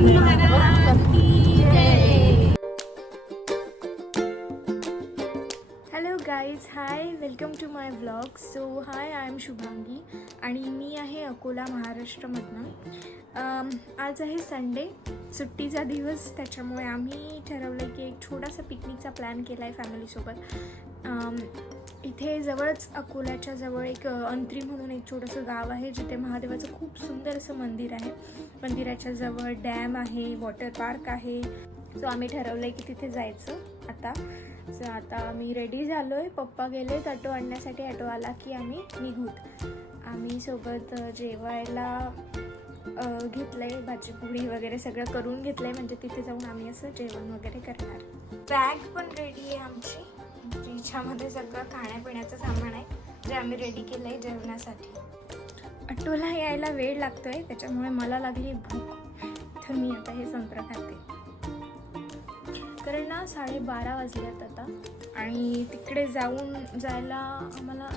गजानन महाराज की जय. Hello guys, hi, welcome to my blog. So hi, I am Shubhangi आणि मी आहे अकोला, महाराष्ट्रामधनं. आज आहे संडे, सुट्टीचा दिवस. त्याच्यामुळे आम्ही ठरवलं की एक छोटासा पिकनिकचा प्लॅन केला आहे फॅमिलीसोबत. इथे जवळच, अकोल्याच्या जवळ एक अंतरी म्हणून एक छोटंसं गाव आहे, जिथे महादेवाचं खूप सुंदर असं मंदिर आहे. मंदिराच्या जवळ डॅम आहे, वॉटर पार्क आहे. सो आम्ही ठरवलं आहे की तिथे जायचं आता. सो आता आम्ही रेडी झालो आहे. पप्पा गेलेत ऑटो आणण्यासाठी. ऑटो आला की आम्ही निघूत. आम्ही सोबत जेवायला घेतलं आहे, भाजी पोळी वगैरे सगळं करून घेतलं आहे, म्हणजे तिथे जाऊन आम्ही असं जेवण वगैरे करणार. बॅग पण रेडी आहे आमची, जिच्यामध्ये सगळं खाण्यापिण्याचं सामान आहे, जे आम्ही रेडी केलं आहे जेवणासाठी. ऑटोला यायला वेळ लागतो आहे, त्याच्यामुळे मला लागली भूक, तर मी आता हे संत्र खाते. कारण ना 12:30 वाजल्यात आता, आणि तिकडे जायला आम्हाला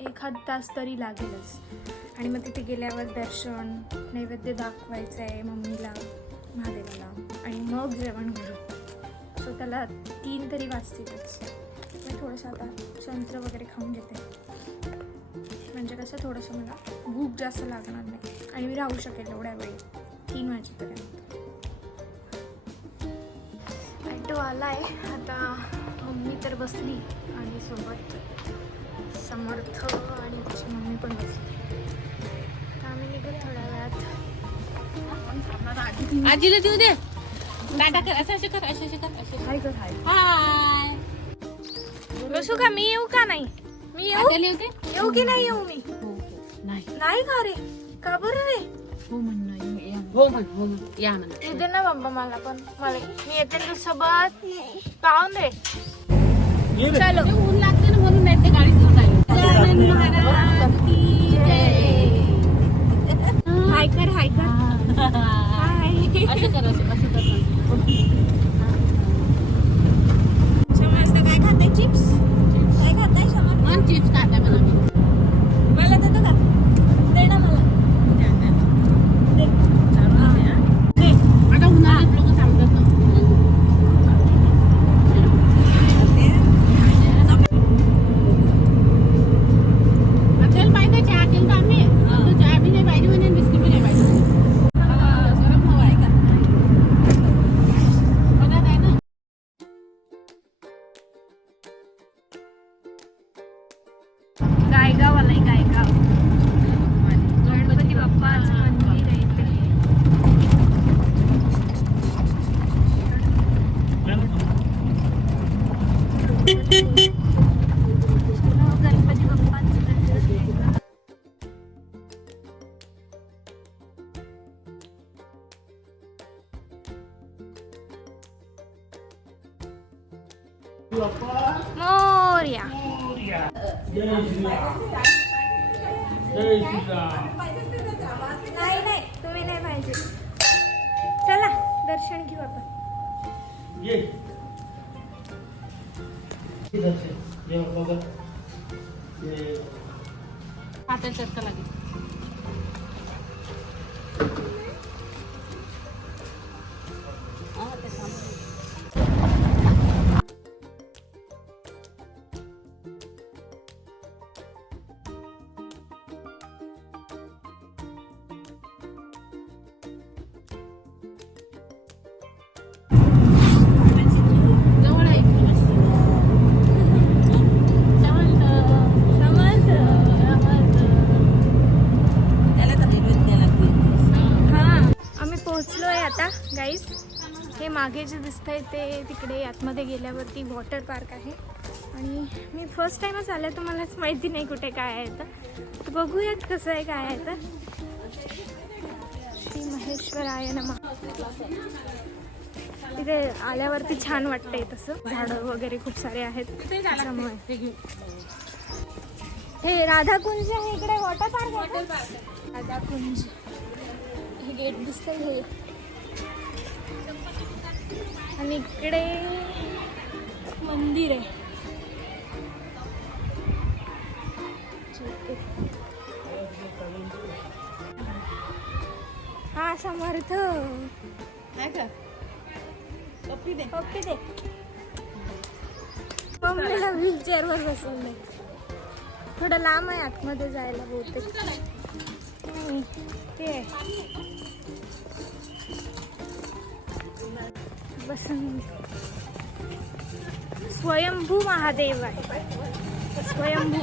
एखाद तास तरी लागेलच. आणि मग तिथे गेल्यावर दर्शन, नैवेद्य दाखवायचं आहे मम्मीला, महादेवाला, आणि मग जेवण करू. सो त्याला 3 तरी वाजतीलच. मी थोडंसं आता संत्र वगैरे खाऊन घेते, म्हणजे कसं थोडंसं मला भूक जास्त लागणार नाही आणि मी राहू शकेल एवढ्या वेळी 3 वाजेपर्यंत. ऑटो आला आहे आता. मम्मी तर बसली आणि सोबत समर्थ आणि त्याची मम्मी पण बसली. तर आम्ही निघत थोड्या वेळात. आजीला देऊ दे. दादा कर, असं कर, असं कर, असं हाय कर, हाय. हाय. बसू का? मी येऊ का? नाही मी येऊ की नाही येऊ? मी नाही का रे? का बरं रे? हो म्हण या म्हण. येते ना बाबा, मला पण. मी येते ना सोबत. पाहून रे. चलो. ऊन लागते ना म्हणून नाही ते गाडी घेऊन आली. गजानन महाराज की जय. हाय कर, हाय कर. हाय. असं कर, असं कर. समजतं काय खाते? चिप्स. काय खाताय समज? मन चिप्स खाता मला. मला देतो का? दे ना मला. दे. दे. आता उन्हाळ्यात लोक सांगतात ना. असेल पाहिजे चहा केलं तर आम्ही. चहा बी नाही पाहिजे म्हणे, बिस्किट बी नाही पाहिजे. गरम हवा आहे का? बघा आहे ना. गायगाव आलाय, गायगाव. गणपती बाप्पाचं मंदिर आहे इथे. गणपती बाप्पाचं मंदिर आहे. मोरया. नाही, तुम्ही नाही पाहिजे. चला दर्शन घेऊ आपण. हातात चटका लागेल. पोहोचलो आहे आता गाईस. हे मागे जे दिसतंय ते तिकडे आतमध्ये गेल्यावरती वॉटर पार्क आहे. आणि मी फर्स्ट टाइमच आले, तर मलाच माहिती नाही कुठे काय आहे. तर बघूयात कसं आहे, काय आहे. तर श्री महेश्वराय नमः. तिथे आल्यावरती छान वाटतंय तसं. झाडं वगैरे खूप सारे आहेत त्याच्यामुळे. हे राधाकुंज आहे इकडे, वॉटर पार्क आहे. राधाकुंज हे गेट दिसतंय हे. आणि इकडे मंदिर आहे. हा समर्थ. आहे का पप्पी दे. पप्पी दे. मम्मीला व्हीलचेअरवर बसवलंय. थोडं लांब आहे आतमध्ये जायला बहुतेक. नाही ते आहे बसून. स्वयंभू महादेव आहे. स्वयंभू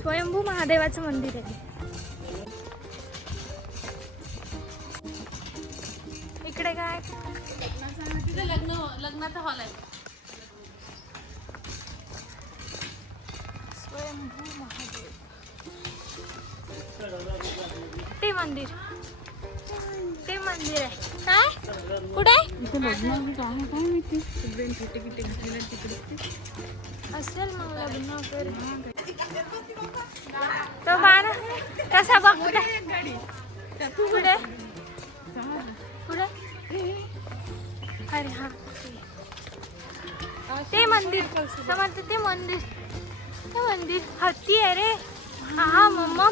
स्वयंभू महादेवाचं मंदिर आहे. इकडे काय लग्नाचा हॉल आहे. स्वयंभू महादेव ते मंदिर आहे. काय कुठे असेल मग लग्न वगैरे. तो बाण कसा बघ कुठे पुढे पुढे. अरे हा ते मंदिर समजते. ते मंदिर हत्ती आहे रे. हा मम्मा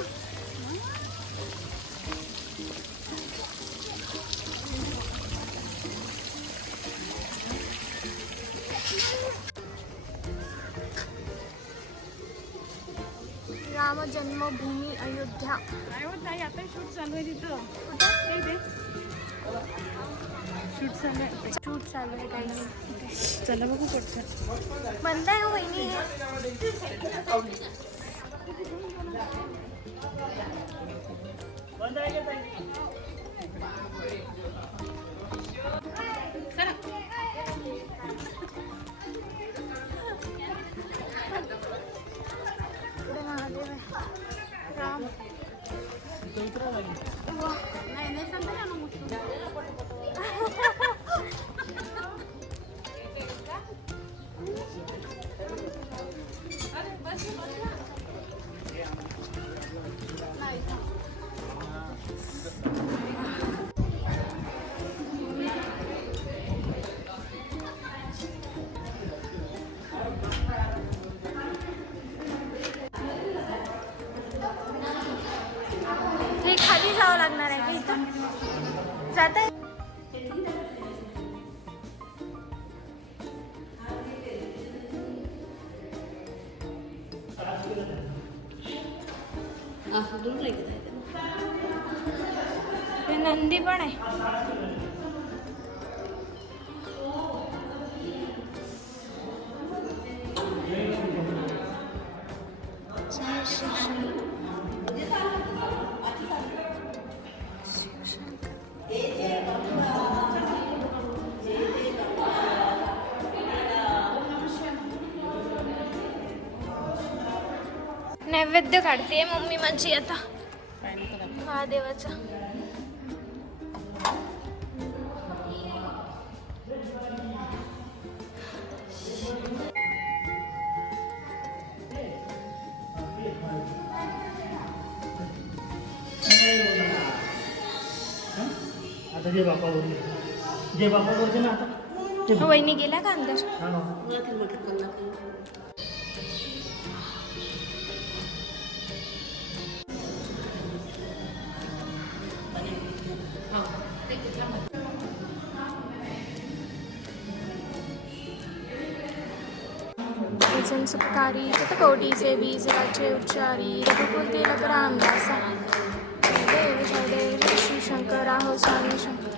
राम जन्मभूमी अयोध्या. काय होत नाही आता शूट चालू आहे तिथं. शूट चालू आहे काही. चला बघू पडतं. बंद आहे हो वहिनी. इकडे महादेव आहे. राम नाही सांगता ना मग. हे खाली जावं लागणार आहे का इथं जात आहे. हे नंदी पण आहे. जय शिवशंकर. नैवेद्य काढते मम्मी माझी आता महादेवाचा. आता जे बापा बोलते ना आता. वहिनी गेला का अंदर. वचन सुपकारी कोटी से बीज राज्य उच्चारी रघुकुल तिलक रामदासा. देव जय देव जय शिवशंकर राहो स्वामी शंकर.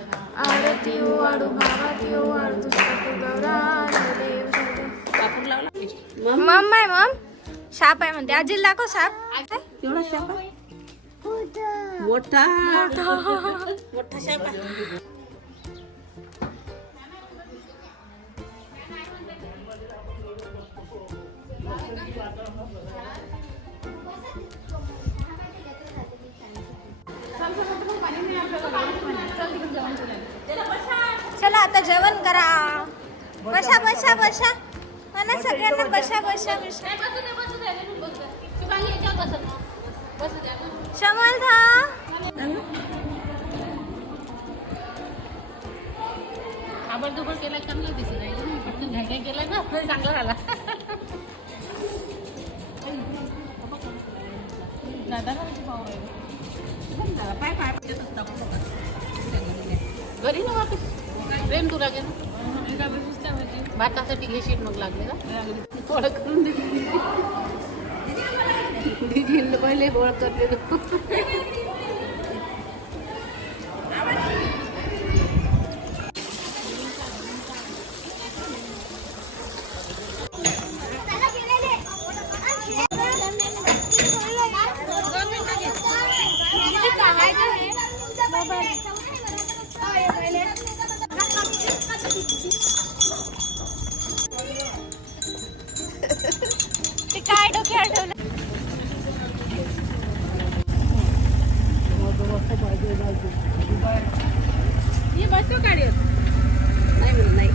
आरती ओ आडू भावाती ओ आडू तुझं गौरा. जय देव जय देव. मम आहे मम. साप आहे म्हणते. आजीला दाखव साप. एवढा शाप आहे. मोठा शाप आहे. चला आता जेवण करा. बसा बसा बसा म्हणा सगळ्यांना. बसा बसा बसा. समर्था आबडधोबड केला चांगला दिसत आहे. पटकन घाई केला ना चांगला झाला. दादा भाऊ आहे. चहासाठी घेशील मग लागले ना ओळख करून दिली दीदीला पहिले ओळख करते ते काय डोक्यावर ठेवलं ये बसतो गाडीवर नाही म्हणून नाही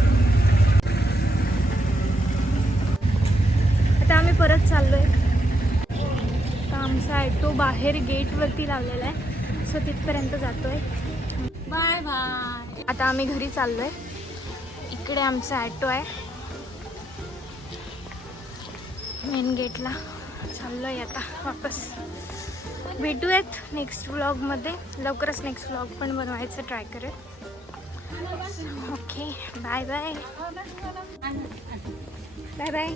आता आम्ही परत चाललोय आता आमचा ॲटो बाहेर गेटवरती लावलेला आहे सो तिथपर्यंत जातोय बाय बाय आता आम्ही घरी चाललोय इकडे आमचा ॲटो आहे मेन गेटला चाललोय आता वापस भेटूयात नेक्स्ट व्लॉगमध्ये लवकरच नेक्स्ट व्लॉग पण बनवायचं ट्राय करेल okay bye bye bye bye